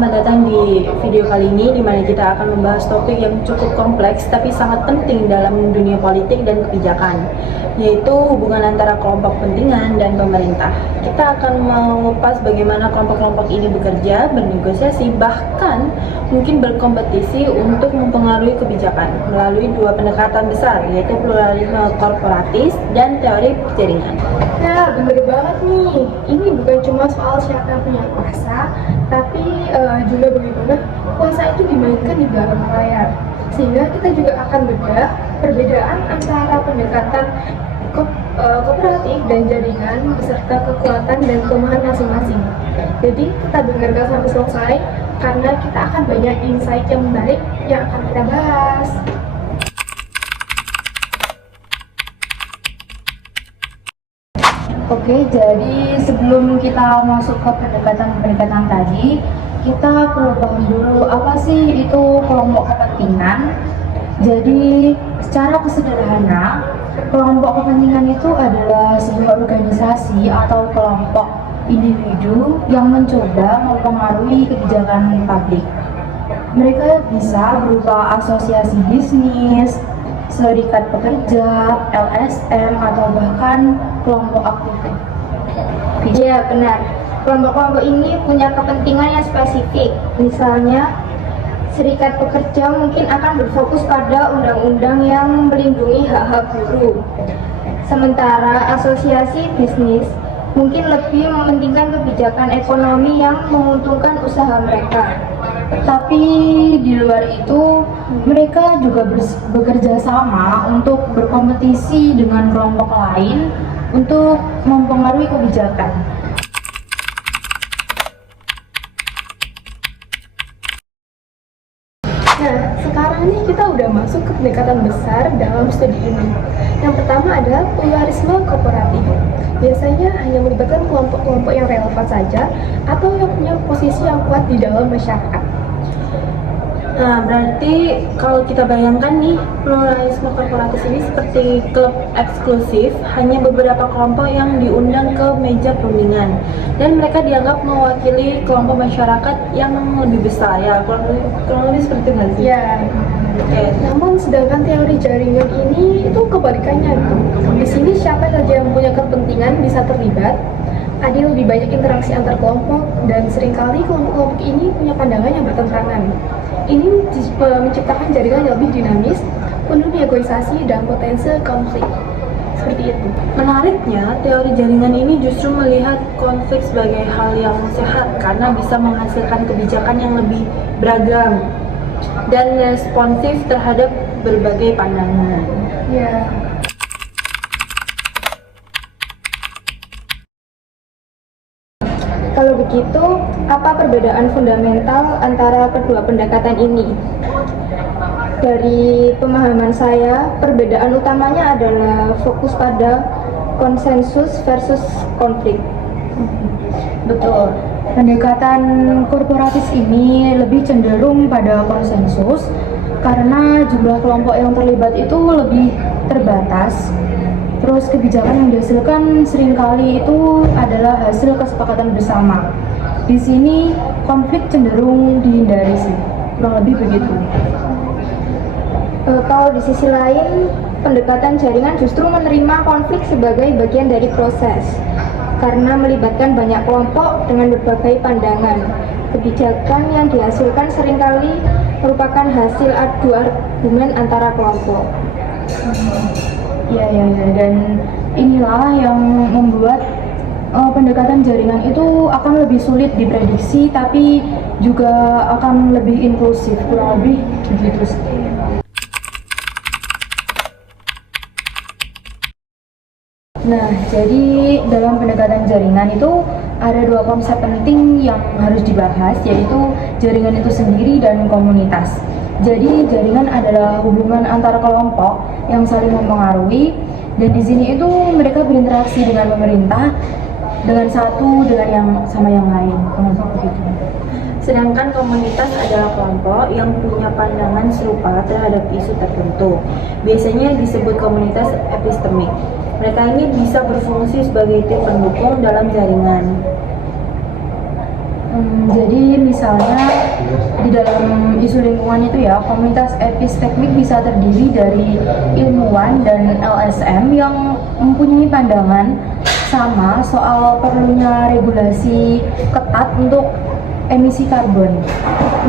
selamat datang di video kali ini di mana kita akan membahas topik yang cukup kompleks tapi sangat penting dalam dunia politik dan kebijakan, yaitu hubungan antara kelompok kepentingan dan pemerintah. Kita akan mengupas bagaimana kelompok-kelompok ini bekerja, bernegosiasi, bahkan mungkin berkompetisi untuk mempengaruhi kebijakan melalui dua pendekatan besar, yaitu pluralisme korporatis dan teori jaringan. Ya, bener banget nih. Ini bukan cuma soal siapa yang punya kuasa, tapi juga bagaimana kuasa itu dimainkan di belakang layar. Sehingga kita juga akan bedah perbedaan antara pendekatan kooperatif dan jaringan beserta kekuatan dan kelemahan masing-masing. Jadi kita dengarkan sampai selesai karena kita akan banyak insight yang menarik yang akan kita bahas. Oke, jadi sebelum kita masuk ke pendekatan-pendekatan tadi, kita perlu paham dulu apa sih itu kelompok kepentingan. Jadi, secara sederhana, kelompok kepentingan itu adalah sebuah organisasi atau kelompok individu yang mencoba mempengaruhi kebijakan publik. Mereka bisa berupa asosiasi bisnis, serikat pekerja, LSM, atau bahkan kelompok aktivis. Ya, benar. Kelompok-kelompok ini punya kepentingan yang spesifik. Misalnya, serikat pekerja mungkin akan berfokus pada undang-undang yang melindungi hak-hak buruh. Sementara asosiasi bisnis mungkin lebih mementingkan kebijakan ekonomi yang menguntungkan usaha mereka. Tapi di luar itu, mereka juga bekerja sama untuk berkompetisi dengan kelompok lain untuk mempengaruhi kebijakan. Nah, sekarang nih kita udah masuk ke pendekatan besar dalam studi ini. Yang pertama adalah pluralisme kooperatif. Biasanya hanya melibatkan kelompok-kelompok yang relevan saja atau yang punya posisi yang kuat di dalam masyarakat. Nah, berarti kalau kita bayangkan nih, pluralisme korporatif ini seperti klub eksklusif, hanya beberapa kelompok yang diundang ke meja perundingan, dan mereka dianggap mewakili kelompok masyarakat yang lebih besar, ya, kurang lebih seperti itu nggak sih? Ya. Namun sedangkan teori jaringan ini itu kebalikannya. Di sini siapa saja yang punya kepentingan bisa terlibat. Ada lebih banyak interaksi antar kelompok dan seringkali kelompok-kelompok ini punya pandangan yang bertentangan. Ini menciptakan jaringan yang lebih dinamis, penuh negosiasi dan potensi konflik. Seperti itu. Menariknya, teori jaringan ini justru melihat konflik sebagai hal yang sehat karena bisa menghasilkan kebijakan yang lebih beragam dan responsif terhadap berbagai pandangan. Ya. Kalau begitu, apa perbedaan fundamental antara kedua pendekatan ini? Dari pemahaman saya, perbedaan utamanya adalah fokus pada konsensus versus konflik. Betul. Pendekatan korporatif ini lebih cenderung pada konsensus karena jumlah kelompok yang terlibat itu lebih terbatas. Terus kebijakan yang dihasilkan seringkali itu adalah hasil kesepakatan bersama. Di sini konflik cenderung dihindari sih, kurang lebih begitu. Kalau di sisi lain, pendekatan jaringan justru menerima konflik sebagai bagian dari proses karena melibatkan banyak kelompok dengan berbagai pandangan. Kebijakan yang dihasilkan seringkali merupakan hasil adu argumen antara kelompok. Ya, dan inilah yang membuat pendekatan jaringan itu akan lebih sulit diprediksi, tapi juga akan lebih inklusif, kurang lebih begitu sih. Nah, jadi dalam pendekatan jaringan itu ada dua konsep penting yang harus dibahas, yaitu jaringan itu sendiri dan komunitas. Jadi jaringan adalah hubungan antara kelompok yang saling mempengaruhi, dan di sini itu mereka berinteraksi dengan pemerintah, dengan satu dengan yang sama yang lain, begitu. Sedangkan komunitas adalah kelompok yang punya pandangan serupa terhadap isu tertentu. Biasanya disebut komunitas epistemik. Mereka ini bisa berfungsi sebagai tim pendukung dalam jaringan. Jadi misalnya di dalam isu lingkungan itu ya, komunitas epistemik bisa terdiri dari ilmuwan dan LSM yang mempunyai pandangan sama soal perlunya regulasi ketat untuk emisi karbon.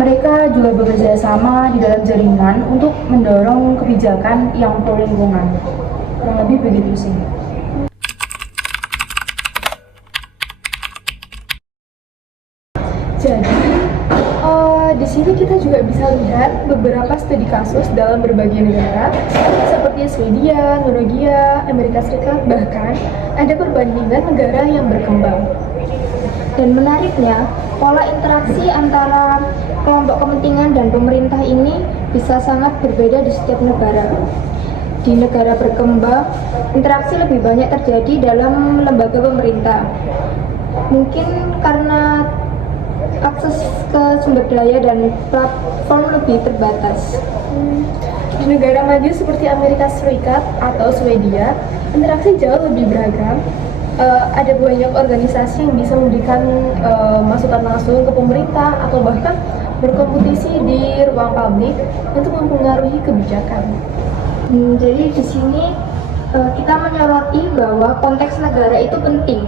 Mereka juga bekerja sama di dalam jaringan untuk mendorong kebijakan yang pro lingkungan. Kurang lebih begitu sih. Jadi, di sini kita juga bisa lihat beberapa studi kasus dalam berbagai negara, seperti Swedia, Norwegia, Amerika Serikat, bahkan ada perbandingan negara yang berkembang. Dan menariknya, pola interaksi antara kelompok kepentingan dan pemerintah ini bisa sangat berbeda di setiap negara. Di negara berkembang, interaksi lebih banyak terjadi dalam lembaga pemerintah. Mungkin karena akses ke sumber daya dan platform lebih terbatas. Di negara maju seperti Amerika Serikat atau Swedia, interaksi jauh lebih beragam. Ada banyak organisasi yang bisa memberikan masukan langsung ke pemerintah atau bahkan berkompetisi di ruang publik untuk mempengaruhi kebijakan. Jadi di sini kita menyoroti bahwa konteks negara itu penting.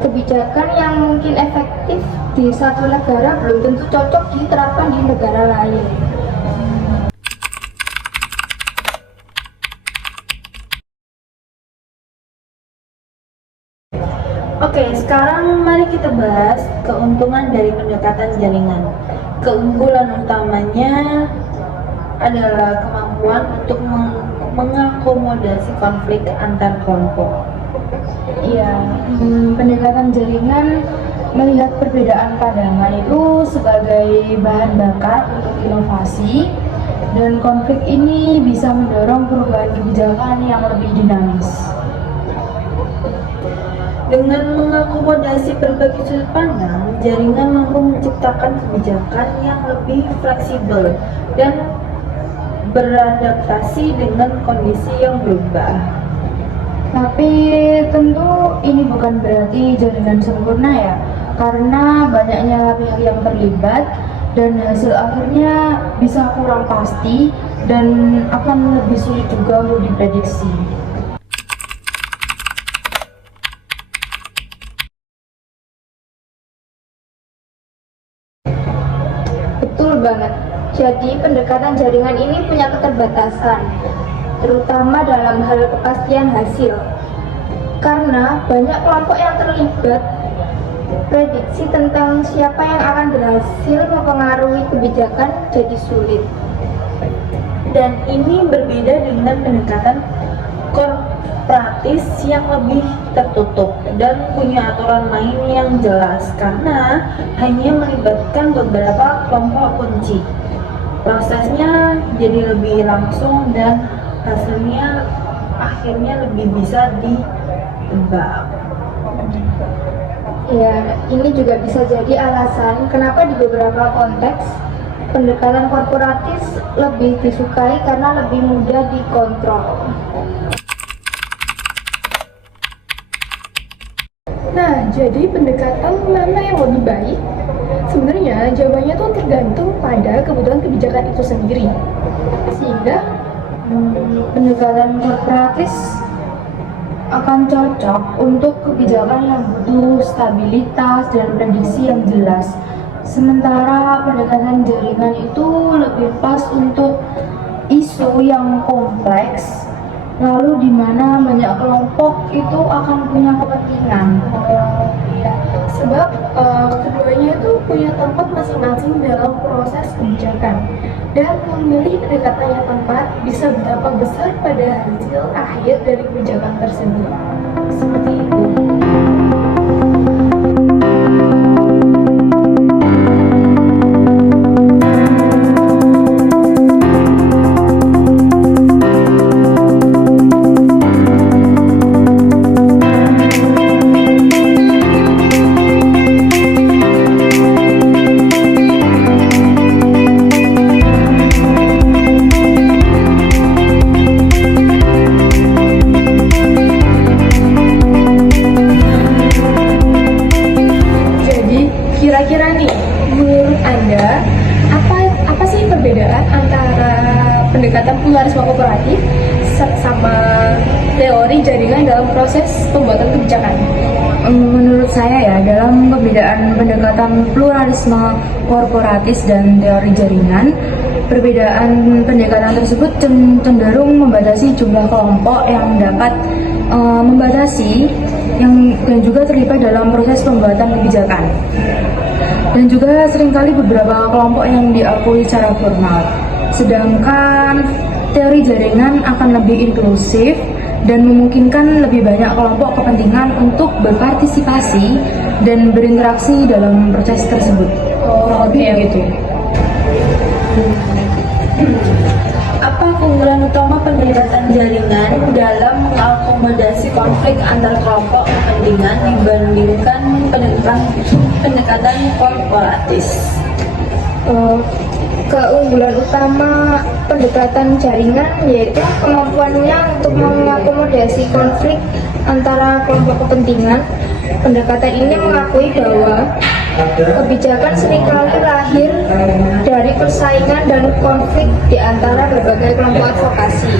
Kebijakan yang mungkin efektif di satu negara belum tentu cocok diterapkan di negara lain. Oke, sekarang mari kita bahas keuntungan dari pendekatan jaringan. Keunggulan utamanya adalah kemampuan untuk mengakomodasi konflik antar kelompok. Iya, pendekatan jaringan melihat perbedaan pandangan itu sebagai bahan bakar untuk inovasi, dan konflik ini bisa mendorong perubahan kebijakan yang lebih dinamis. Dengan mengakomodasi berbagai sudut pandang, jaringan mampu menciptakan kebijakan yang lebih fleksibel dan beradaptasi dengan kondisi yang berubah. Tapi tentu ini bukan berarti jaringan sempurna ya, karena banyaknya pihak yang terlibat dan hasil akhirnya bisa kurang pasti dan akan lebih sulit juga untuk diprediksi. Betul banget. Jadi pendekatan jaringan ini punya keterbatasan, terutama dalam hal kepastian hasil. Karena banyak kelompok yang terlibat, prediksi tentang siapa yang akan berhasil mempengaruhi kebijakan jadi sulit. Dan ini berbeda dengan pendekatan korporatis yang lebih tertutup dan punya aturan main yang jelas karena hanya melibatkan beberapa kelompok kunci. Prosesnya jadi lebih langsung dan hasilnya akhirnya lebih bisa ditebak. Ya, ini juga bisa jadi alasan kenapa di beberapa konteks pendekatan korporatis lebih disukai karena lebih mudah dikontrol. Nah, jadi pendekatan mana yang lebih baik? Sebenarnya jawabannya tuh tergantung pada kebutuhan kebijakan itu sendiri. Sehingga Pendekatan korporatis akan cocok untuk kebijakan yang butuh stabilitas dan prediksi yang jelas. Sementara pendekatan jaringan itu lebih pas untuk isu yang kompleks, lalu di mana banyak kelompok itu akan punya kepentingan. sebab keduanya itu punya tempat masing-masing dalam proses kebijakan, dan memilih pendekatan yang tepat bisa berdampak besar pada hasil akhir dari kebijakan tersebut. Seperti itu. sama teori jaringan dalam proses pembuatan kebijakan? Menurut saya ya, dalam pembedaan pendekatan pluralisme korporatis dan teori jaringan, perbedaan pendekatan tersebut cenderung membatasi jumlah kelompok yang dapat membatasi dan juga terlibat dalam proses pembuatan kebijakan. Dan juga seringkali beberapa kelompok yang diakui secara formal. Sedangkan teori jaringan akan lebih inklusif dan memungkinkan lebih banyak kelompok kepentingan untuk berpartisipasi dan berinteraksi dalam proses tersebut. Begitu. Apa keunggulan utama pendekatan jaringan dalam mengakomodasi konflik antar kelompok kepentingan dibandingkan pendekatan korporatis? Keunggulan utama pendekatan jaringan yaitu kemampuannya untuk mengakomodasi konflik antara kelompok kepentingan. Pendekatan ini mengakui bahwa kebijakan seringkali lahir dari persaingan dan konflik di antara berbagai kelompok advokasi.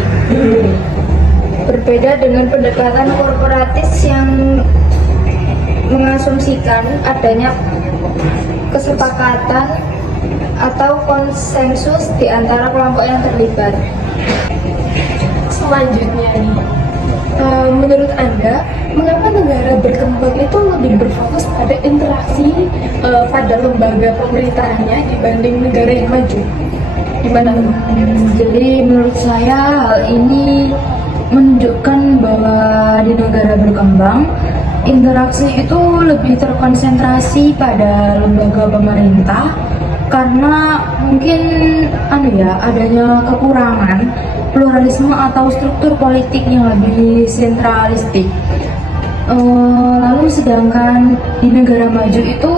Berbeda dengan pendekatan korporatis yang mengasumsikan adanya kesepakatan atau konsensus di antara kelompok yang terlibat. Selanjutnya nih, menurut Anda, mengapa negara berkembang itu lebih berfokus pada interaksi pada lembaga pemerintahannya dibanding negara yang maju? Gimana? Jadi menurut saya hal ini menunjukkan bahwa di negara berkembang interaksi itu lebih terkonsentrasi pada lembaga pemerintah karena mungkin adanya kekurangan pluralisme atau struktur politik yang lebih sentralistik. Lalu sedangkan di negara maju itu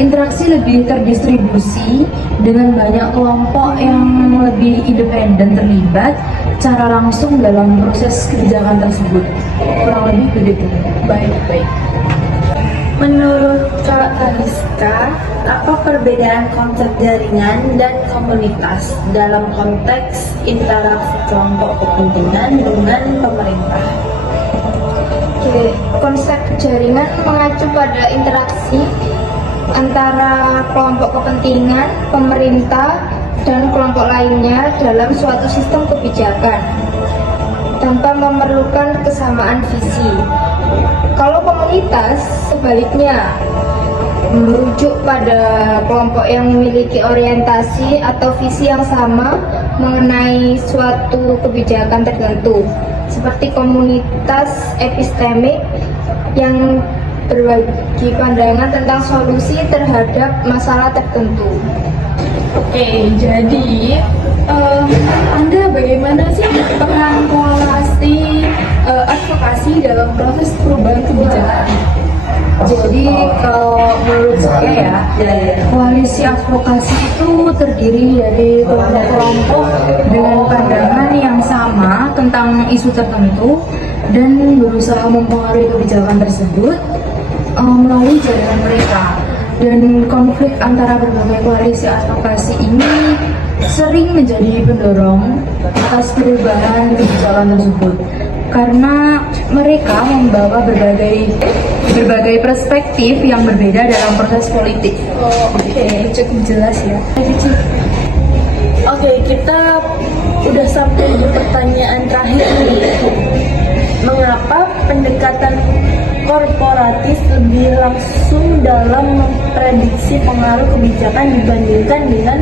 interaksi lebih terdistribusi dengan banyak kelompok yang lebih independen terlibat secara langsung dalam proses kebijakan tersebut. Kurang lebih begitu. Baik. Menurut Kak Kaniska, apa perbedaan konsep jaringan dan komunitas dalam konteks interaksi kelompok kepentingan dengan pemerintah? Oke, konsep jaringan mengacu pada interaksi antara kelompok kepentingan, pemerintah, dan kelompok lainnya dalam suatu sistem kebijakan tanpa memerlukan kesamaan visi. Kalau komunitas sebaliknya merujuk pada kelompok yang memiliki orientasi atau visi yang sama mengenai suatu kebijakan tertentu, seperti komunitas epistemik yang berbagi pandangan tentang solusi terhadap masalah tertentu. Oke, jadi Anda bagaimana sih peran advokasi dalam proses perubahan kebijakan? Jadi kalau menurut saya ya, koalisi advokasi itu terdiri dari kelompok-kelompok dengan pandangan yang sama tentang isu tertentu dan berusaha mempengaruhi kebijakan tersebut melalui jaringan mereka. Dan konflik antara berbagai koalisi advokasi ini sering menjadi pendorong atas perubahan kebijakan tersebut karena mereka membawa berbagai perspektif yang berbeda dalam proses politik. Oke, cukup jelas ya. Oke, kita udah sampai di pertanyaan terakhir nih. Mengapa pendekatan korporatis lebih langsung dalam memprediksi pengaruh kebijakan dibandingkan dengan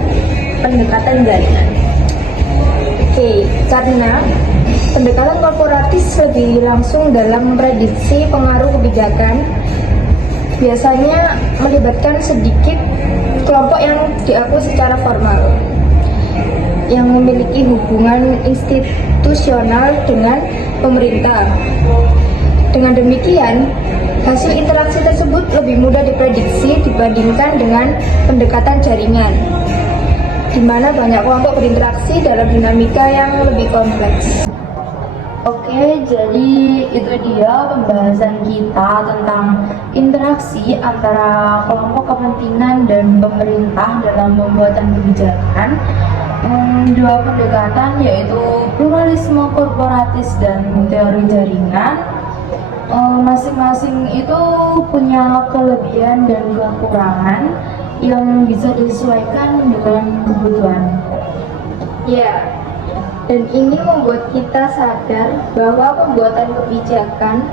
pendekatan jaringan? Oke, karena pendekatan korporatis lebih langsung dalam memprediksi pengaruh kebijakan biasanya melibatkan sedikit kelompok yang diakui secara formal yang memiliki hubungan institusional dengan pemerintah. Dengan demikian, hasil interaksi tersebut lebih mudah diprediksi dibandingkan dengan pendekatan jaringan, di mana banyak kelompok berinteraksi dalam dinamika yang lebih kompleks. Oke, jadi itu dia pembahasan kita tentang interaksi antara kelompok kepentingan dan pemerintah dalam pembuatan kebijakan. Dua pendekatan yaitu pluralisme korporatis dan teori jaringan. Masing-masing itu punya kelebihan dan kekurangan yang bisa disesuaikan dengan kebutuhan. Ya, dan ini membuat kita sadar bahwa pembuatan kebijakan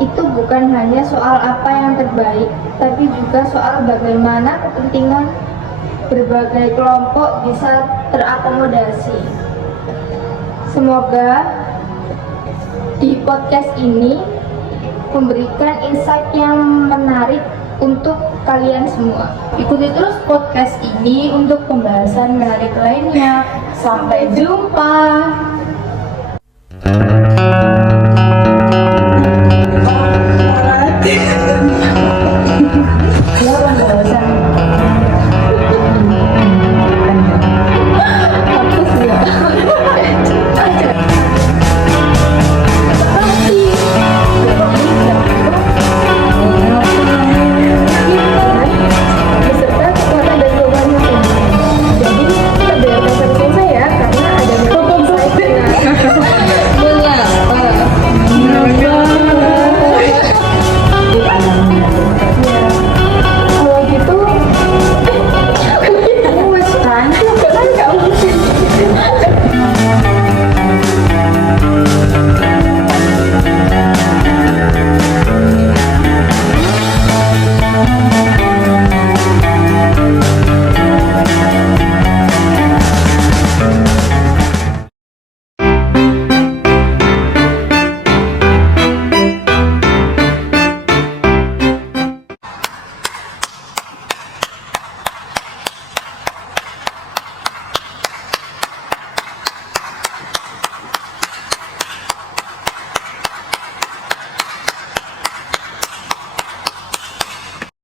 itu bukan hanya soal apa yang terbaik, tapi juga soal bagaimana kepentingan berbagai kelompok bisa terakomodasi. Semoga di podcast ini memberikan insight yang menarik untuk kalian semua. Ikuti terus podcast ini untuk pembahasan menarik lainnya. Sampai jumpa.